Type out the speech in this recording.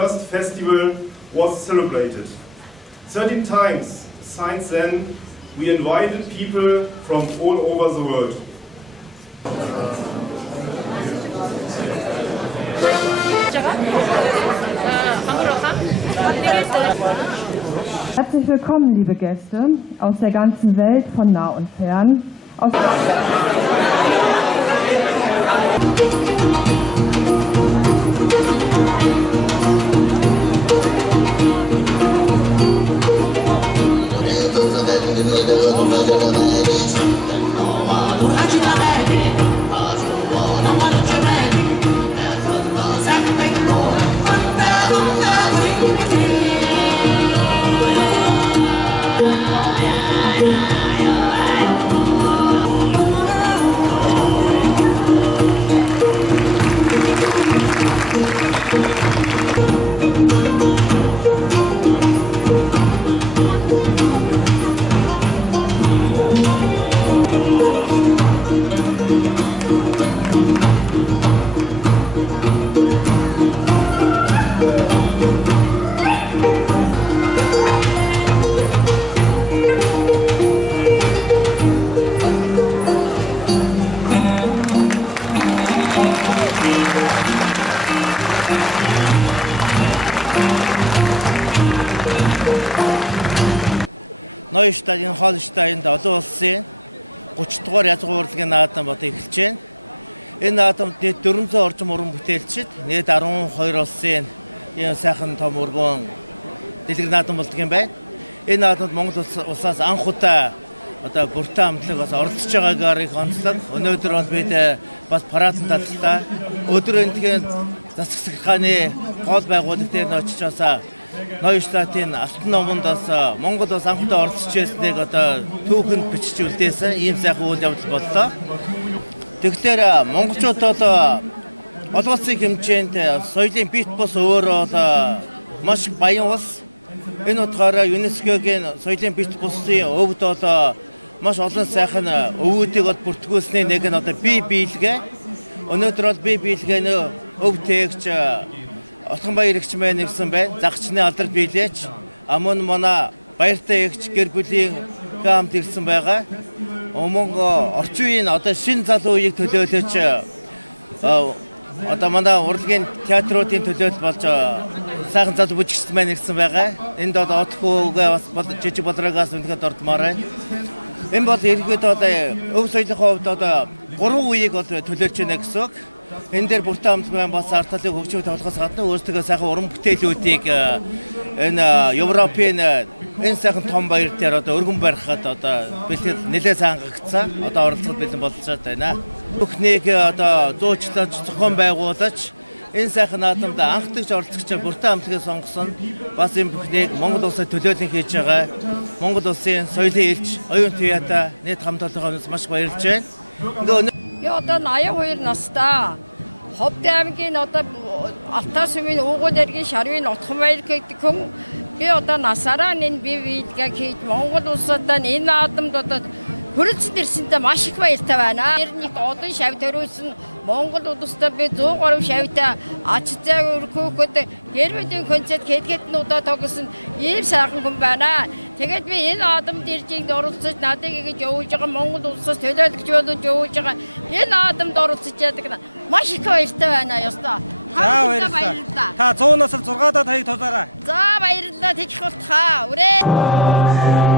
first festival was celebrated. 13 times since then, we invited people from all over the world. Herzlich willkommen, liebe Gäste aus der ganzen Welt, von nah und fern. Ноёштадын Холштайнд олон улсын 30 дугаар язгуур урлагийн наадам одоо эхэлж байна. Энэ наадамд нийт 400 орчим уран бүтээлчид нийт 12 улсын ийм сайхан том өргөн дэлгэр наадам болдог юм байна. Энэ наадамд Монгол улсаас анх удаа одоо бүртээ амтлаг бас оролцож байгаагаар их онцлог. Өнөөдөр бол бид бас парадын талтай өдрийн тгийн засагсахааны гол байгууллага дээр очиж бас Ноёштадын алтан номонд бас Монгол бас анх удаа оролцож байсныг одоо түүхэнд бичиж үлдээсэн ийм сайхан үйл явдал боллоо. Тэгэхээр монголчууд бол олон улсын хэмжээнд соёлын бит бус өөрөө маш баян улс. Энэ утгаараа ЮНЕСКОгийн соёлын бит бусын өвд бол маш олон сайхан өвүүдийг бүртгүүлсний нэг нь одоо бие биелгээ. Өнөөдөр бол бие биелгээний өв тээгч Отгонбаяр эгч маань нэгсэн байна. Загчны алдар биелээч мөн манай баяртай эгч гэр бүлийн хамт ирсэн байгаа. Өмнө орчин үеийн одоо шинэ залуу үеийг төлөөлөж одоо манай урлагийн театруудын төлөөлөл болж сайхан залуу бүжигчд маань ирсэн байгаа. Энд одоо отхоогээ бас жижиг болрогоос үнэхээр дурдмаар байна. Энэ бол иргэд одоо өв соёлын хувьд одоо 3 үеийг бол төлөөлж байна гэсэн үг. Энэ дээр бүртээ амтлагын бас ард талын хөгжмөд толгоос гадна өөрсдөө сайхан уран бүтээлүүдийг энэ Европын энэ сайхан том баяр дээр одоо өргөн барихад одоо бэлтгэл нэлээд сангагдсан. Одоо оролцоход бэлэн болж байна. Бүхнийг одоо зуучлаж зохион байгуулж энэ сайхан наадамд анхдагч оролцогч бүртээ амтлагыг сонгосон. Бас энэ бүхнийг Монгол улсад төлөөлөн хийж байгаа. Монгол улсын соёлын элч оюун туяата нийт хамт олонноос маш баярлж байна. Би одоо 82 настай. Ховд аймгийн одоо Алтай сумын Уугуул эргийн Шарвын Отгонбаяр гэдэг хүн би одоо насаараа энэ бие биелгээ хийж Монгол улсуудаа энэ наадамд одоо хүрэлцэн ирсэнтэй маш их баяртай байна. Нэг олон шав төрүүлсэн Монгол улстай би 100 гаруй шавьтай ач зээг өргөхөд гэр бүлийн концерт хэлгэднүүдээ тогсон ийм сайхан хүн байна. Тэгээд би энэ наадамд ирж оролцож надад ингэж явуулж байгаа Монгол улсаас төлөөлөгч болоод явуулж байгаа энэ наадамд оролцож яадаг маш их баяртай байна ёстой. Баярлалаа. Та 100-аас 6 даад хаяг тулаарай. За баярлалаа. Тэгэх болтхаа. Үрээ.